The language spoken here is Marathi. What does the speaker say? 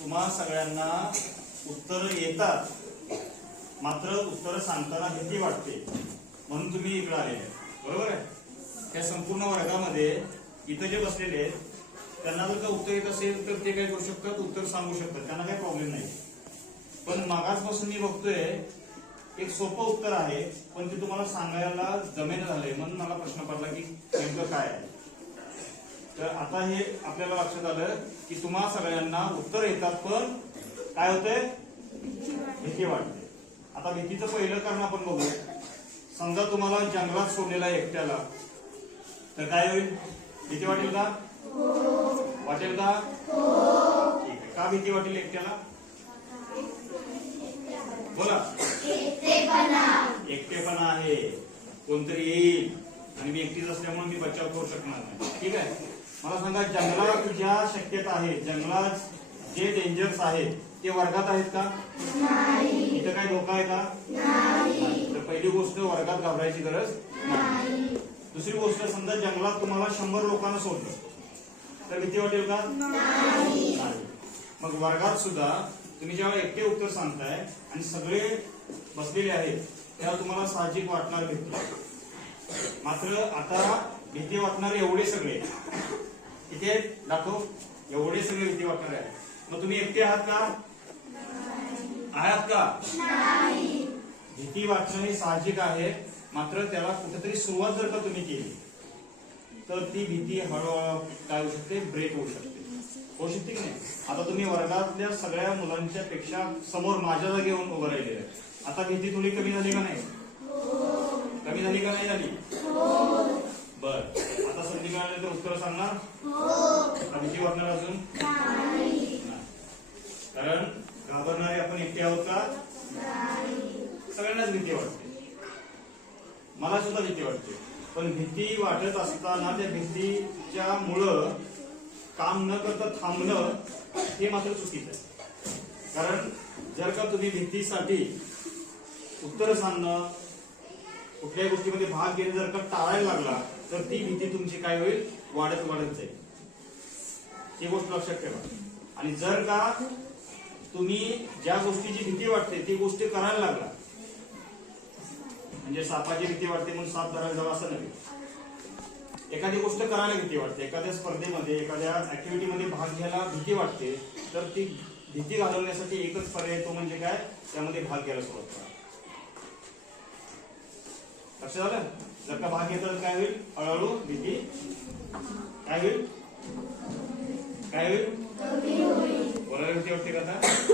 तुम्हा सगळ्यांना उत्तर येतात, मात्र उत्तर सांगताना भीती वाटते म्हणून तुम्ही इकडे आलेले, बरोबर आहे? त्या संपूर्ण वर्गामध्ये इथं जे बसलेले आहेत त्यांना जर का उत्तर येत असेल तर ते काय करू शकतात, उत्तर सांगू शकतात, त्यांना काही प्रॉब्लेम नाही. पण मागासपासून मी बघतोय एक सोपं उत्तर आहे पण ते तुम्हाला सांगायला जमेन झालंय, म्हणून मला प्रश्न पडला की नेमकं काय आहे. तर आता हे आपल्याला लक्षात आलं की तुम्हा सगळ्यांना उत्तर येतात पण काय होतंय, भीती वाटते. आता भीतीचं पहिलं कारण आपण बघू. समजा तुम्हाला जंगलात सोडलेला एकट्याला, तर काय होईल, भीती वाटेल का? वाटेल का? ठीक आहे. का भीती वाटेल एकट्याला? बोला. एकटेपणा आहे, कोणतरी येईल आणि मी एकटीच असल्यामुळे मी बचाव करू शकणार नाही. ठीक आहे. मला सांगा, जंगलात ज्या शक्यता आहेत, जंगलात जे डेंजर्स आहेत ते वर्गात आहेत का? इथं काय धोका आहे का? तर पहिली गोष्ट, वर्गात घाबरायची गरज नाही. दुसरी गोष्ट, समजा जंगलात तुम्हाला 100 लोकांना सोडलं तर भीती वाटेल का? नाही. मग वर्गात सुद्धा तुम्ही जेव्हा एकटे उत्तर सांगताय आणि सगळे बसलेले आहेत तेव्हा तुम्हाला साहजिक वाटणार भीती. मात्र आता भीती वाटणारे एवढे सगळे इथे दाखव, एवढे सगळे भीती वाटणारे आहेत. मग तुम्ही एकटे आहात का? आहात का? भीती वाटणं हे साहजिक आहे, मात्र त्याला कुठेतरी सुरुवात जर का तुम्ही केली तर ती भीती हळूहळू काय होऊ शकते, ब्रेक होऊ शकते. होऊ शकते की नाही? आता तुम्ही वर्गातल्या सगळ्या मुलांच्या पेक्षा समोर माझ्या जागी येऊन उभं राहिलेले आहे. आता भीती थोडी कमी झाली का नाही? कमी झाली का नाही झाली? बर. आता संधी मिळाली तर उत्तर सांगणार? भीती वाटणार अजून? कारण घाबरणारे आपण एकटे आहोत का? सगळ्यांनाच भीती वाटते, मला सुद्धा भीती वाटते. पण भीती वाटत असताना त्या भीतीच्या मुळे काम न करता थांबणं हे मात्र चुकीचं आहे. कारण जर का तुम्ही भीतीसाठी उत्तर सांगणं, कुठल्याही गोष्टीमध्ये भाग घेणं जर का टाळायला लागला तर ती भीती तुमची काय होईल, वाढत वाढत जाईल. ही गोष्ट लक्षात ठेवा. आणि जर का तुम्ही ज्या गोष्टीची भीती वाटते ती गोष्ट करायला लागला, म्हणजे सापाची भीती वाटते म्हणून साप धरायला जावं असं नाही. एखादी गोष्ट करायला भीती वाटते, एखाद्या स्पर्धेमध्ये, एखाद्या ऍक्टिव्हिटीमध्ये भाग घ्यायला भीती वाटते, तर ती भीती घालवण्यासाठी एकच पर्याय, तो म्हणजे काय, त्यामध्ये भाग घ्यायला सुरुवात करा. लक्षात आलं? जर का भाग घेतला तर काय होईल, हळूहळू भीती काय होईल, काय होईल, बोलायला भीती वाटते का आता?